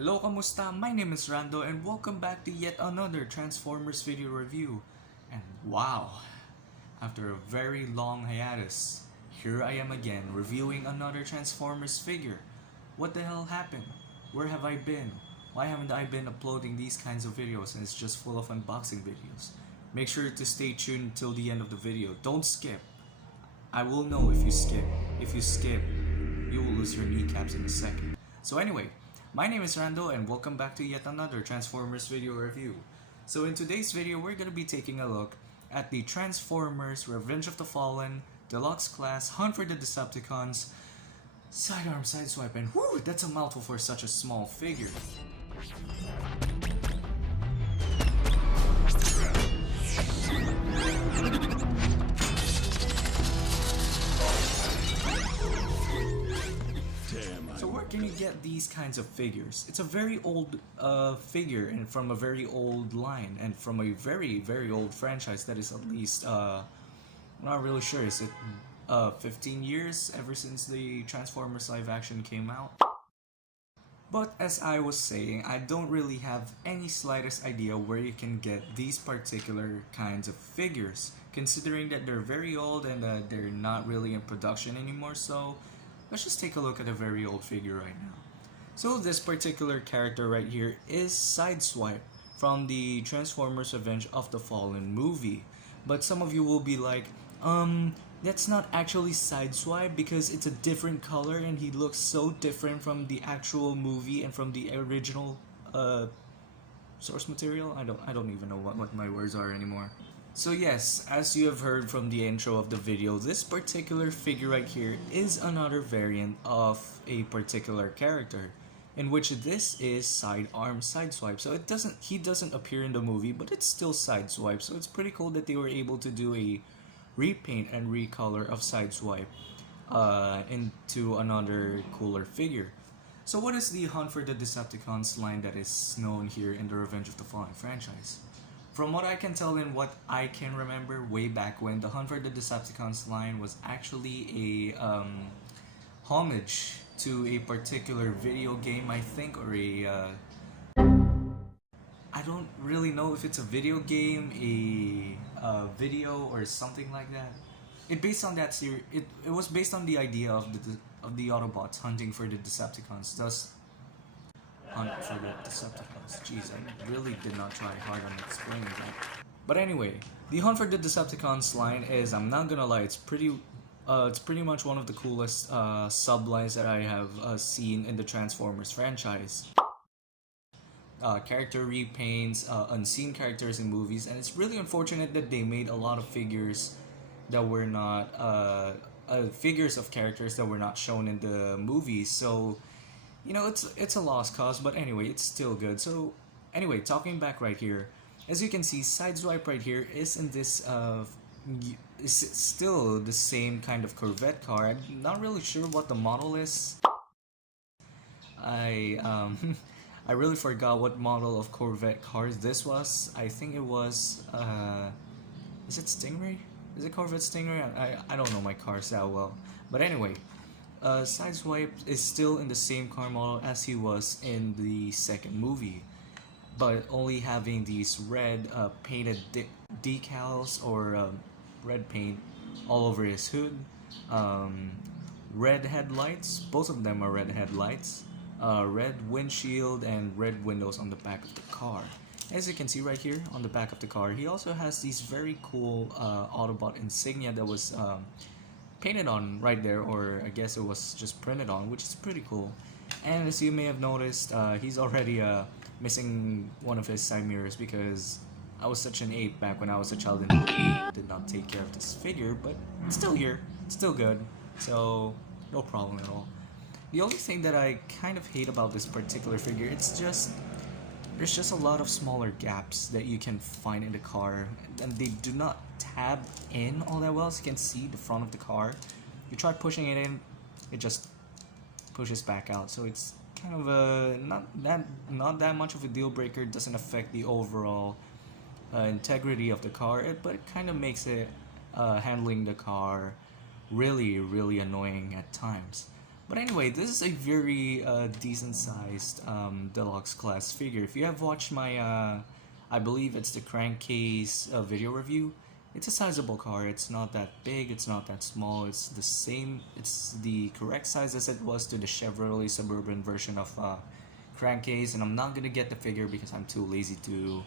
Hello, kamusta? My name is Rando and welcome back to yet another Transformers video review. And wow, after a very long hiatus, here I am again reviewing another Transformers figure. What the hell happened? Where have I been? Why haven't I been uploading these kinds of videos and it's just full of unboxing videos? Make sure to stay tuned till the end of the video. Don't skip. I will know if you skip. If you skip, you will lose your kneecaps in a second. So anyway, my name is Rando and welcome back to yet another Transformers video review. So in today's video, we're going to be taking a look at the Transformers Revenge of the Fallen Deluxe Class Hunt for the Decepticons Sidearm Sideswipe, and whew, that's a mouthful for such a small figure. So where can you get these kinds of figures? It's a very old figure and from a very old line and from a very old franchise that is at least, I'm not really sure, is it 15 years ever since the Transformers live action came out? But as I was saying, I don't really have any slightest idea where you can get these particular kinds of figures, considering that they're very old and they're not really in production anymore. So let's just take a look at a very old figure right now. So this particular character right here is Sideswipe from the Transformers Revenge of the Fallen movie. But some of you will be like, that's not actually Sideswipe because it's a different color and he looks so different from the actual movie and from the original source material. I don't even know what my words are anymore. So yes, as you have heard from the intro of the video, this particular figure right here is another variant of a particular character, in which this is Sidearm Sideswipe. So he doesn't appear in the movie, but it's still Sideswipe. So it's pretty cool that they were able to do a repaint and recolor of Sideswipe into another cooler figure. So what is the Hunt for the Decepticons line that is known here in the Revenge of the Fallen franchise? From what I can tell and what I can remember way back when, the Hunt for the Decepticons line was actually a homage to a particular video game, I think, or I don't really know if it's a video game, a video, or something like that. It based on that series. It was based on the idea of the Autobots hunting for the Decepticons. Thus, Hunt for the Decepticons. Jeez, I really did not try hard on explaining that. But anyway, the Hunt for the Decepticons line is, I'm not gonna lie, it's pretty much one of the coolest sublines that I have seen in the Transformers franchise. Character repaints, unseen characters in movies, and it's really unfortunate that they made a lot of figures that were not figures of characters that were not shown in the movies. So, you know, it's a lost cause, but anyway, it's still good. So anyway, talking back right here, as you can see, Sideswipe right here is in this is still the same kind of Corvette car. I'm not really sure what the model is. I really forgot what model of Corvette cars this was. I think it was is it Stingray? Is it Corvette Stingray? I don't know my cars that well. But anyway, Sideswipe is still in the same car model as he was in the second movie, but only having these red painted decals or red paint all over his hood, red headlights, both of them are red headlights, red windshield, and red windows on the back of the car. As you can see right here on the back of the car, he also has these very cool Autobot insignia that was painted on right there, or I guess it was just printed on, which is pretty cool. And as you may have noticed, he's already missing one of his side mirrors because I was such an ape back when I was a child and did not take care of this figure, but it's still here, it's still good, so no problem at all. The only thing that I kind of hate about this particular figure, there's just a lot of smaller gaps that you can find in the car, and they do not tab in all that well. As you can see, the front of the car, you try pushing it in, it just pushes back out. So it's kind of not that much of a deal breaker. It doesn't affect the overall integrity of the car, but it kind of makes it handling the car really annoying at times. But anyway, this is a very decent sized deluxe class figure. If you have watched my, I believe it's the Crankcase video review, it's a sizable car. It's not that big, it's not that small, it's the same, it's the correct size as it was to the Chevrolet Suburban version of Crankcase. And I'm not gonna get the figure because I'm too lazy to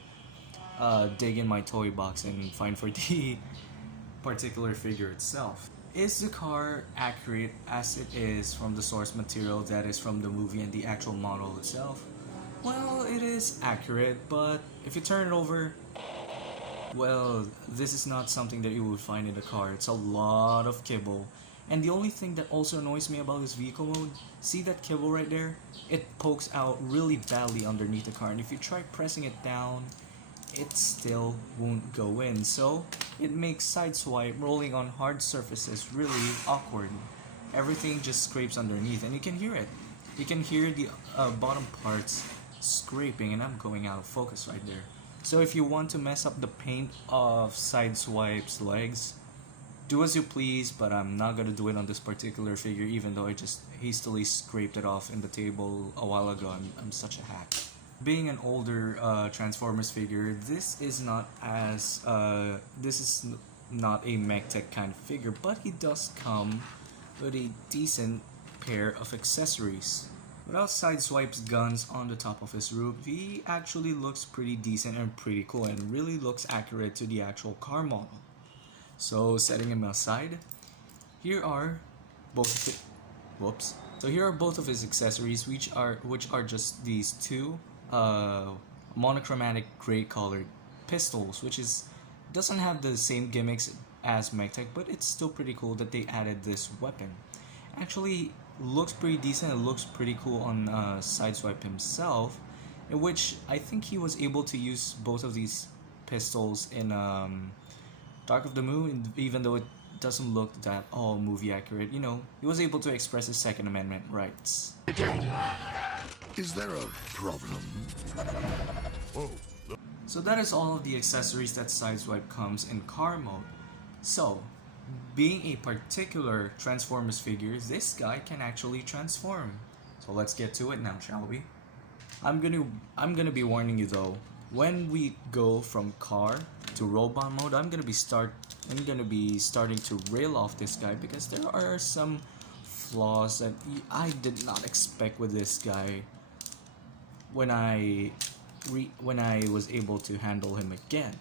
dig in my toy box and find for the particular figure itself. Is the car accurate as it is from the source material, that is from the movie and the actual model itself? Well, it is accurate, but if you turn it over, well, this is not something that you would find in the car. It's a lot of kibble. And the only thing that also annoys me about this vehicle mode, see that kibble right there? It pokes out really badly underneath the car, and if you try pressing it down, it still won't go in. So it makes Sideswipe rolling on hard surfaces really awkward. Everything just scrapes underneath, and you can hear it. You can hear the bottom parts scraping, and I'm going out of focus right there. So if you want to mess up the paint of Sideswipe's legs, do as you please, but I'm not gonna do it on this particular figure, even though I just hastily scraped it off in the table a while ago. I'm such a hack. Being an older Transformers figure, this is not a mech-tech kind of figure, but he does come with a decent pair of accessories. Without Sideswipe's guns on the top of his roof, he actually looks pretty decent and pretty cool, and really looks accurate to the actual car model. So setting him aside, here are both of his accessories, which are just these two monochromatic gray colored pistols, which doesn't have the same gimmicks as MechTech, but it's still pretty cool that they added this weapon. Actually looks pretty decent. It looks pretty cool on Sideswipe himself, in which I think he was able to use both of these pistols in Dark of the Moon, even though it doesn't look that all movie accurate. You know, he was able to express his Second Amendment rights. Is there a problem? Oh. So that is all of the accessories that Sideswipe comes in car mode. So, being a particular Transformers figure, this guy can actually transform. So let's get to it now, shall we? I'm gonna be warning you though. When we go from car to robot mode, I'm gonna be starting to rail off this guy because there are some flaws that I did not expect with this guy when I was able to handle him again.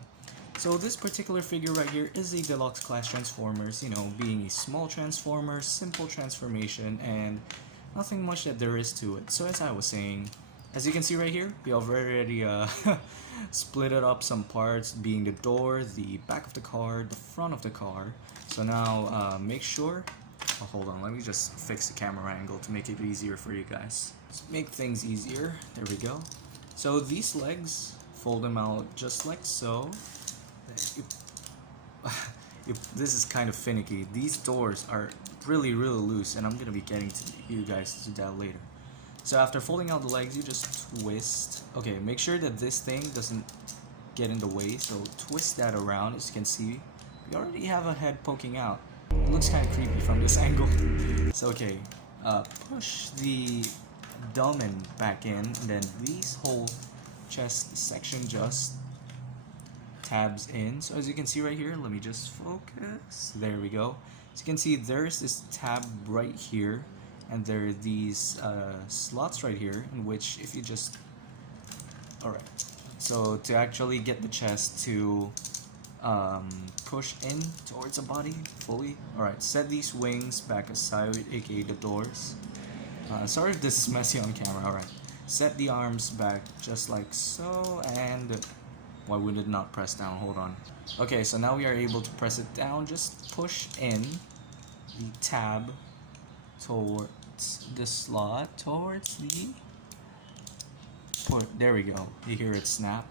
So this particular figure right here is a deluxe class Transformers, you know, being a small Transformer, simple transformation, and nothing much that there is to it. So as I was saying, as you can see right here, we have already split it up some parts, being the door, the back of the car, the front of the car. So now make sure, oh, hold on, let me just fix the camera angle to make it easier for you guys. Let's make things easier, there we go. So these legs, fold them out just like so. This is kind of finicky. These doors are really loose, and I'm gonna be getting to you guys to that later. So after folding out the legs, you just twist. Okay, make sure that this thing doesn't get in the way, so twist that around. As you can see, we already have a head poking out. It looks kind of creepy from this angle. So okay, push the dolmen back in, and then these whole chest section just tabs in. So as you can see right here, let me just focus. There we go. As you can see, there's this tab right here, and there are these slots right here, in which if you just... Alright, so to actually get the chest to push in towards the body fully. Alright, set these wings back aside, aka the doors. Sorry if this is messy on camera. Alright, set the arms back just like so, and why would it not press down? Hold on. Okay, so now we are able to press it down. Just push in the tab towards the slot, towards the port. There we go. You hear it snap.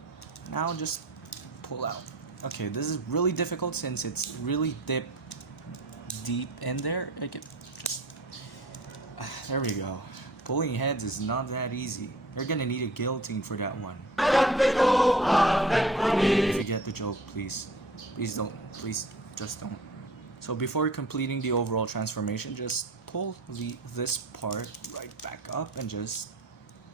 Now just pull out. Okay, this is really difficult since it's really deep in there. There we go. Pulling heads is not that easy. You're gonna need a guillotine for that one. If you get the joke, please. Please don't. Please, just don't. So before completing the overall transformation, just pull this part right back up and just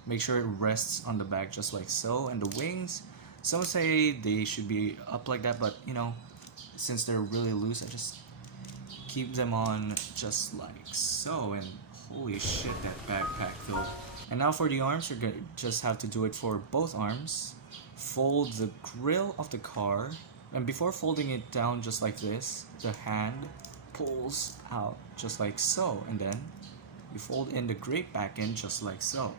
make sure it rests on the back just like so. And the wings, some say they should be up like that, but you know, since they're really loose, I just keep them on just like so. And holy shit, that backpack though. And now for the arms, you're gonna just have to do it for both arms. Fold the grill of the car, and before folding it down just like this, the hand pulls out just like so, and then you fold in the grate back in just like so.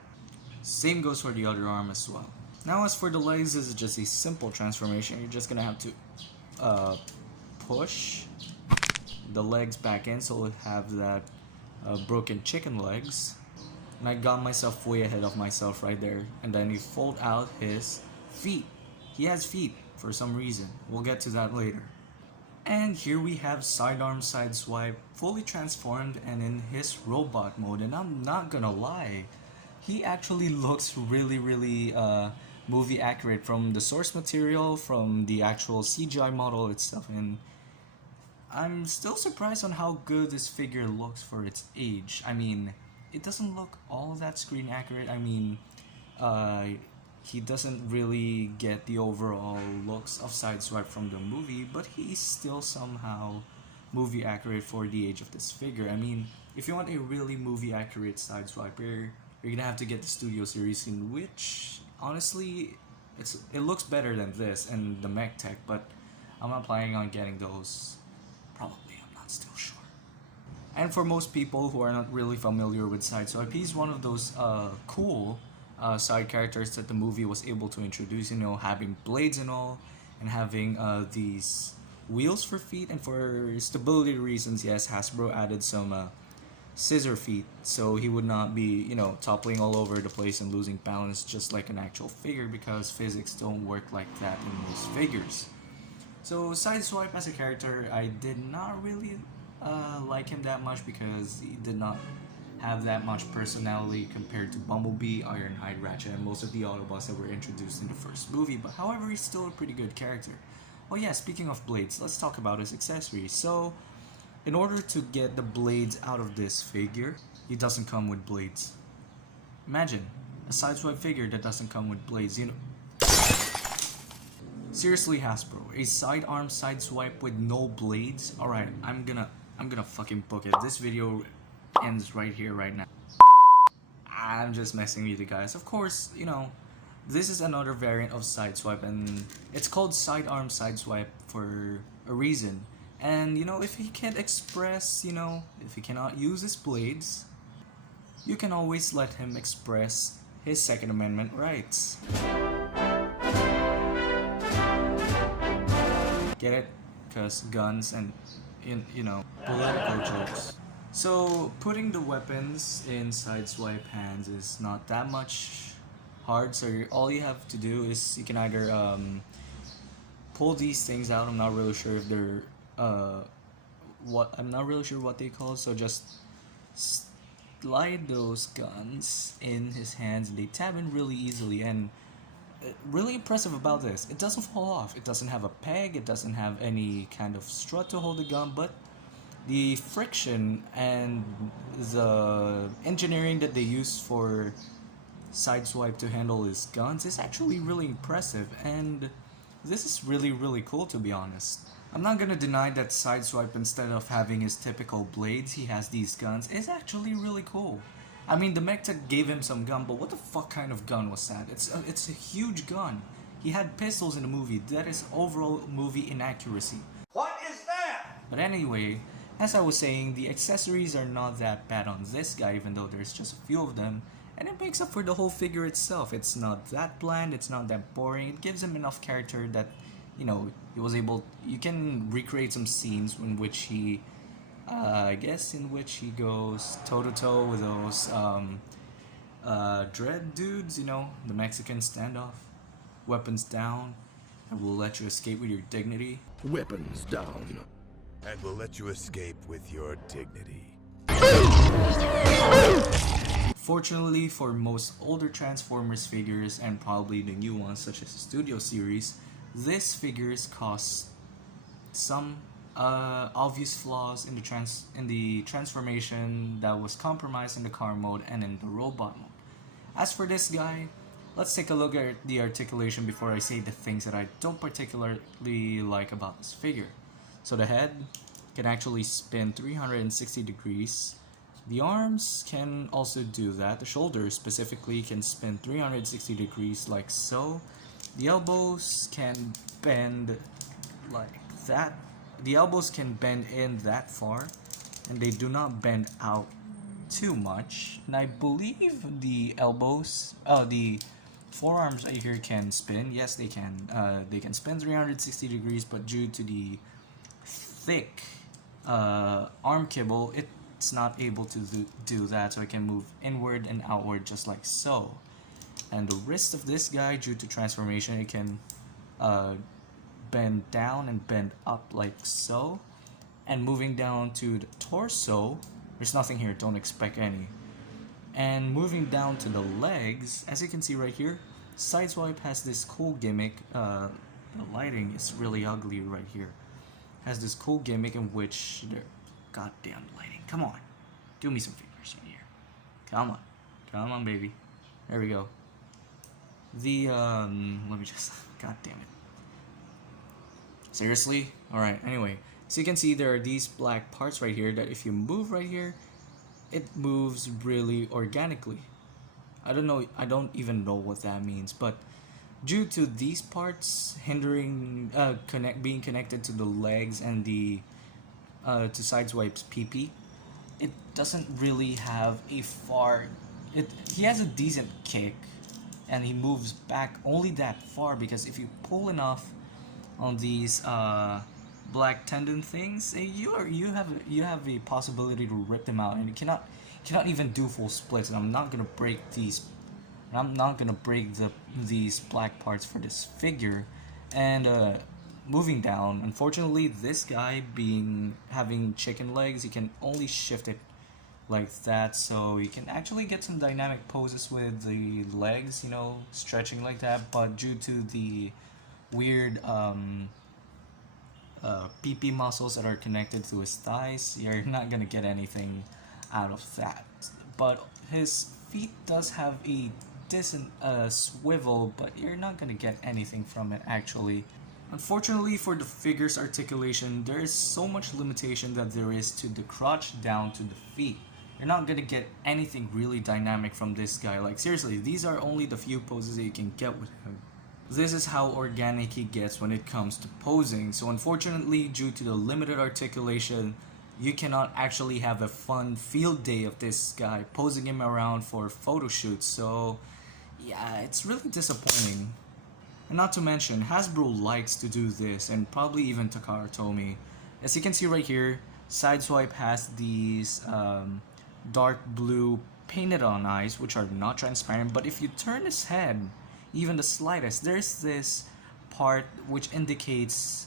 Same goes for the other arm as well. Now as for the legs, this is just a simple transformation. You're just gonna have to push the legs back in, so we'll have that broken chicken legs. And I got myself way ahead of myself right there. And then you fold out his feet. He has feet for some reason. We'll get to that later. And here we have Sidearm Sideswipe fully transformed and in his robot mode. And I'm not gonna lie, he actually looks really movie accurate from the source material, from the actual CGI model itself. And I'm still surprised on how good this figure looks for its age. I mean, it doesn't look all that screen accurate. I mean, he doesn't really get the overall looks of Sideswipe from the movie, but he's still somehow movie accurate for the age of this figure. I mean, if you want a really movie accurate Sideswipe, you're gonna have to get the Studio Series, in which honestly it looks better than this and the mech tech, but I'm not planning on getting those. Probably, I'm not still sure. And for most people who are not really familiar with Sideswipe, he's one of those cool side characters that the movie was able to introduce, you know, having blades and all, and having these wheels for feet. And for stability reasons, yes, Hasbro added some scissor feet, so he would not be, you know, toppling all over the place and losing balance just like an actual figure, because physics don't work like that in most figures. So Sideswipe as a character, I did not really like him that much, because he did not have that much personality compared to Bumblebee, Ironhide, Ratchet, and most of the Autobots that were introduced in the first movie. But however, he's still a pretty good character. Oh yeah, speaking of blades, let's talk about his accessories. So, in order to get the blades out of this figure, he doesn't come with blades. Imagine a Sideswipe figure that doesn't come with blades, you know. Seriously, Hasbro, a sidearm Sideswipe with no blades? Alright, I'm gonna fucking book it. This video ends right here, right now. I'm just messing with you guys. Of course, you know, this is another variant of Sideswipe, and it's called Sidearm Sideswipe for a reason. And, you know, if he can't express, you know, if he cannot use his blades, you can always let him express his Second Amendment rights. Get it? Because guns and, you know, political jokes. So, putting the weapons in Sideswipe hands is not that much hard. So, all you have to do is you can either pull these things out. I'm not really sure if they're I'm not really sure what they call. So, just slide those guns in his hands, and they tab in really easily. And really impressive about this, it doesn't fall off. It doesn't have a peg. It doesn't have any kind of strut to hold the gun, but the friction and the engineering that they use for Sideswipe to handle his guns is actually really impressive, and this is really cool, to be honest. I'm not gonna deny that Sideswipe, instead of having his typical blades, he has these guns. It's actually really cool. I mean, the mech tech gave him some gun, but what the fuck kind of gun was that? It's a huge gun. He had pistols in the movie. That is overall movie inaccuracy. What is that? But anyway, as I was saying, the accessories are not that bad on this guy, even though there's just a few of them. And it makes up for the whole figure itself. It's not that bland, it's not that boring. It gives him enough character that, you know, you can recreate some scenes in which he, in which he goes toe-to-toe with those, dread dudes, you know, the Mexican standoff. Weapons down, and we'll let you escape with your dignity. Weapons down. And we'll let you escape with your dignity. Fortunately for most older Transformers figures, and probably the new ones such as the Studio Series, this figures cost some obvious flaws in the transformation that was compromised in the car mode and in the robot mode. As for this guy, let's take a look at the articulation before I say the things that I don't particularly like about this figure. So the head can actually spin 360 degrees. The arms can also do that. The shoulders specifically can spin 360 degrees like so. The elbows can bend like that. The elbows can bend in that far, and they do not bend out too much. And I believe the elbows, the forearms right here can spin. Yes, they can. They can spin 360 degrees, but due to the thick arm kibble, it's not able to do that, so it can move inward and outward just like so. And the wrist of this guy, due to transformation, it can bend down and bend up like so. And moving down to the torso, there's nothing here, don't expect any. And moving down to the legs, as you can see right here, Sideswipe has this cool gimmick. The lighting is really ugly right here. Has this cool gimmick in which goddamn lighting. Come on, do me some favors right here. Come on, baby. There we go. The let me just. God damn it. Seriously? All right. Anyway, so you can see there are these black parts right here that if you move right here, it moves really organically. I don't know. I don't even know what that means, but due to these parts hindering being connected to the legs and the to Sideswipe's PP, it doesn't really have a he has a decent kick, and he moves back only that far, because if you pull enough on these black tendon things, you have a possibility to rip them out, and you cannot even do full splits. And I'm not gonna break these. I'm not gonna break these black parts for this figure. And moving down, unfortunately, this guy having chicken legs, he can only shift it like that, so you can actually get some dynamic poses with the legs, you know, stretching like that. But due to the weird PP muscles that are connected to his thighs, you're not gonna get anything out of that. But his feet does have a decent swivel, but you're not gonna get anything from it actually. Unfortunately for the figure's articulation, there is so much limitation that there is to the crotch down to the feet. You're not gonna get anything really dynamic from this guy. Like seriously, these are only the few poses that you can get with him. This is how organic he gets when it comes to posing. So unfortunately, due to the limited articulation, you cannot actually have a fun field day of this guy posing him around for photo shoots. So yeah, it's really disappointing. And not to mention, Hasbro likes to do this, and probably even Takara Tomy. As you can see right here, Sideswipe has these dark blue painted on eyes, which are not transparent, but if you turn his head even the slightest, there's this part which indicates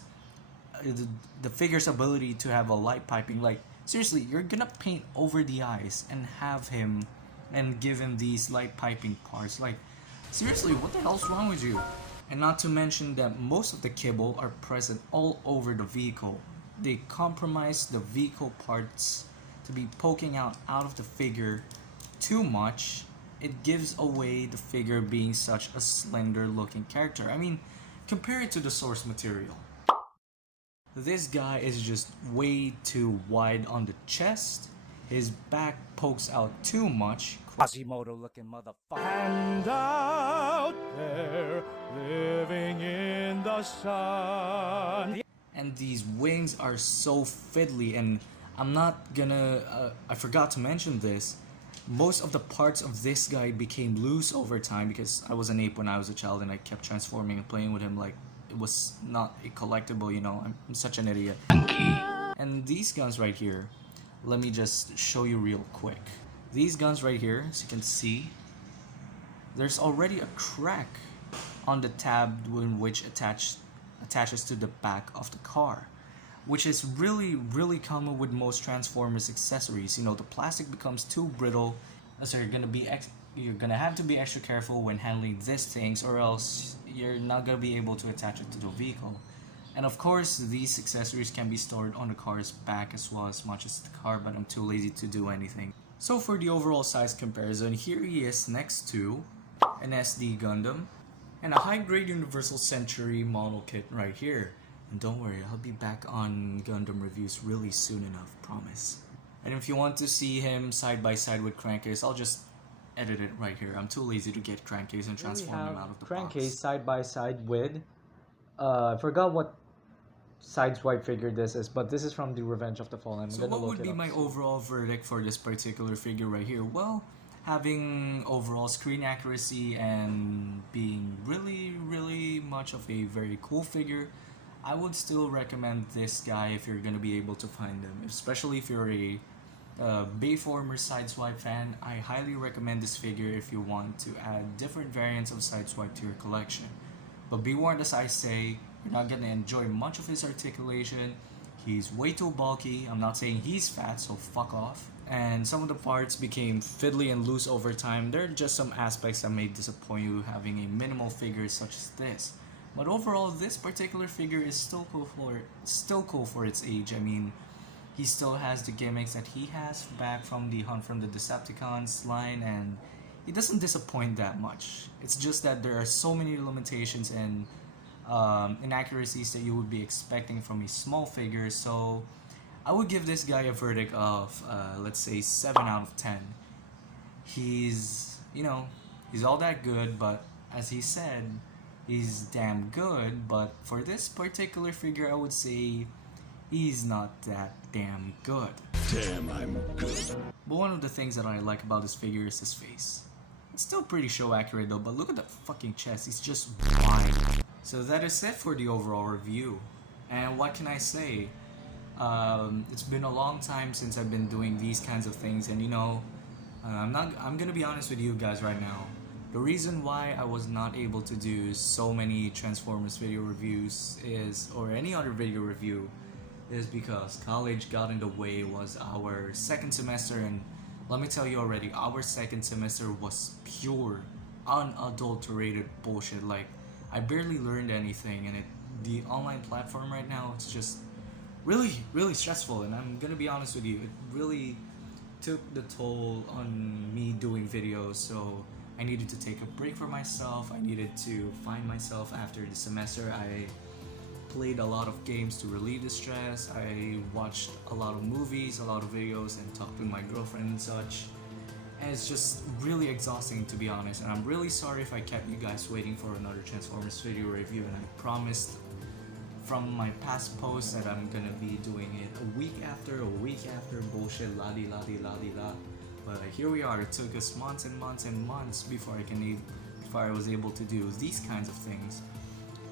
the figure's ability to have a light piping. Like seriously, you're gonna paint over the eyes and have him and give him these light piping parts. Like seriously, what the hell's wrong with you? And not to mention that most of the kibble are present all over the vehicle. They compromise the vehicle parts to be poking out of the figure too much. It gives away the figure being such a slender looking character. I mean, compare it to the source material. This guy is just way too wide on the chest. His back pokes out too much. Quasimodo looking motherfucker. And out there, living in the sun. And these wings are so fiddly, and I'm not gonna, I forgot to mention this. Most of the parts of this guy became loose over time because I was an ape when I was a child and I kept transforming and playing with him like it was not a collectible, you know. I'm such an idiot. And these guns right here, let me just show you real quick. These guns right here, as you can see, there's already a crack on the tab in which attaches to the back of the car, which is really common with most Transformers accessories. You know, the plastic becomes too brittle, so you're gonna have to be extra careful when handling these things, or else you're not gonna be able to attach it to the vehicle. And of course, these accessories can be stored on the car's back as well as much as the car, but I'm too lazy to do anything. So for the overall size comparison, here he is next to an SD Gundam and a high-grade Universal Century model kit right here. And don't worry, I'll be back on Gundam reviews really soon enough, promise. And if you want to see him side by side with Crankcase, I'll just edit it right here. I'm too lazy to get Crankcase and transform him out of the Crankcase box. side by side with I forgot what Sideswipe figure this is, but this is from the Revenge of the Fallen. So what would be my overall verdict for this particular figure right here? Well, having overall screen accuracy and being really much of a very cool figure, I would still recommend this guy if you're gonna be able to find him, especially if you're a Bayform or Sideswipe fan. I highly recommend this figure if you want to add different variants of Sideswipe to your collection. But be warned, as I say, you're not gonna enjoy much of his articulation. He's way too bulky. I'm not saying he's fat, so fuck off. And some of the parts became fiddly and loose over time. There are just some aspects that may disappoint you having a minimal figure such as this. But overall, this particular figure is still cool for its age. I mean, he still has the gimmicks that he has back from the Hunt from the Decepticons line, and he doesn't disappoint that much. It's just that there are so many limitations and inaccuracies that you would be expecting from a small figure. So I would give this guy a verdict of let's say 7 out of 10. He's, you know, he's all that good, but as he said, he's damn good. But for this particular figure, I would say he's not that damn good. Damn, I'm good. But one of the things that I like about this figure is his face. It's still pretty show accurate though, but look at that fucking chest, he's just wide. So that is it for the overall review. And what can I say? It's been a long time since I've been doing these kinds of things, and you know, I'm gonna be honest with you guys right now. The reason why I was not able to do so many Transformers video reviews or any other video review, is because college got in the way. Was our second semester, and let me tell you already, our second semester was pure, unadulterated bullshit. Like, I barely learned anything, and the online platform right now, it's just really stressful. And I'm gonna be honest with you, it really took the toll on me doing videos. So I needed to take a break for myself. I needed to find myself after the semester. I played a lot of games to relieve the stress. I watched a lot of movies, a lot of videos, and talked to my girlfriend and such. And it's just really exhausting, to be honest. And I'm really sorry if I kept you guys waiting for another Transformers video review. And I promised from my past posts that I'm gonna be doing it a week after bullshit, la di la di la di la. But here we are. It took us months and months and months before I was able to do these kinds of things.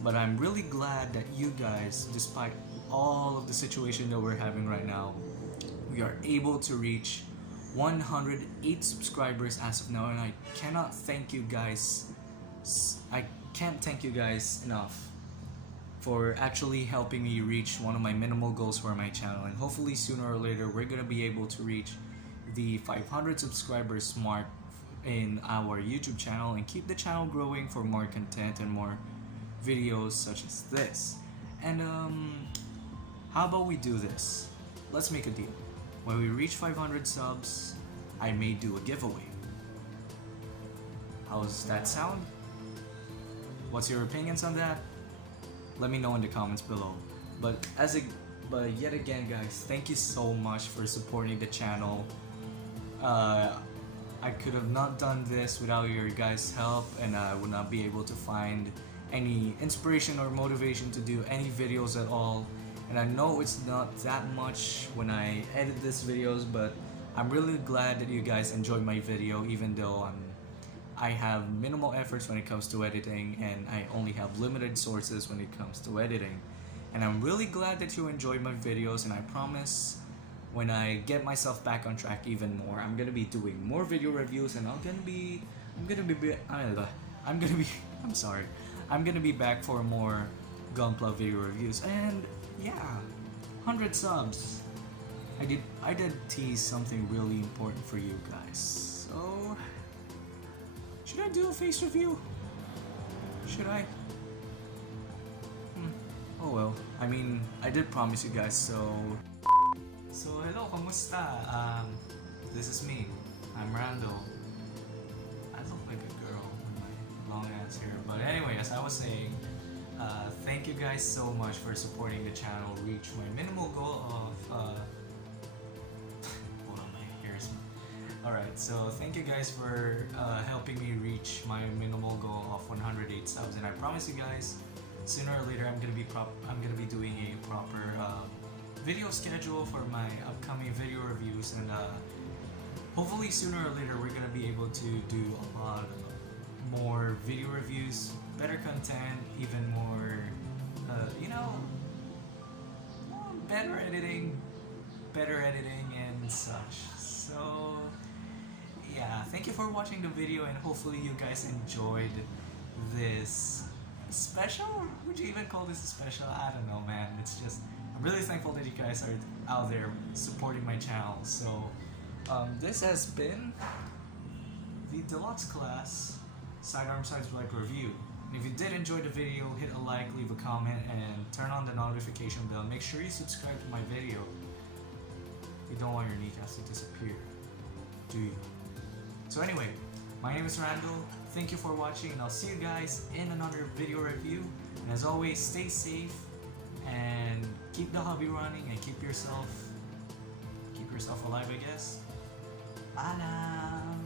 But I'm really glad that you guys, despite all of the situation that we're having right now, we are able to reach 108 subscribers as of now, and I cannot thank you guys. I can't thank you guys enough for actually helping me reach one of my minimal goals for my channel. And hopefully sooner or later we're gonna be able to reach the 500 subscribers mark in our YouTube channel and keep the channel growing for more content and more videos such as this. And how about we do this? Let's make a deal. When we reach 500 subs, I may do a giveaway. How's that sound? What's your opinions on that? Let me know in the comments below. But yet again, guys, thank you so much for supporting the channel. I could have not done this without your guys' help, and I would not be able to find any inspiration or motivation to do any videos at all. And I know it's not that much when I edit these videos, but I'm really glad that you guys enjoy my video, even though I have minimal efforts when it comes to editing, and I only have limited sources when it comes to editing. And I'm really glad that you enjoy my videos, and I promise when I get myself back on track even more, I'm gonna be doing more video reviews, and I'm gonna be back for more Gunpla video reviews. And yeah, 100 subs. I did tease something really important for you guys. So should I do a face review? Should I? Oh well, I mean, I did promise you guys, so... So hello, kamusta? This is me. I'm Randall. I look like a girl with my long ass hair. But anyway, as I was saying, thank you guys so much for supporting the channel reach my minimal goal of... hold on, my hair is... Alright, so thank you guys for helping me reach my minimal goal of 108 subs, and I promise you guys, sooner or later I'm gonna be doing a proper video schedule for my upcoming video reviews, and hopefully sooner or later we're gonna be able to do a lot more video reviews, better content, even more, you know, better editing and such. So yeah, thank you for watching the video, and hopefully you guys enjoyed this special. Would you even call this a special? I don't know, man. It's just, I'm really thankful that you guys are out there supporting my channel. So this has been the Deluxe class Sidearm Sideswipe review. And if you did enjoy the video, hit a like, leave a comment, and turn on the notification bell. Make sure you subscribe to my video. You don't want your kneecaps to disappear, do you? So anyway, my name is Randall. Thank you for watching, and I'll see you guys in another video review. And as always, stay safe and keep the hobby running, and keep yourself alive, I guess. Alam.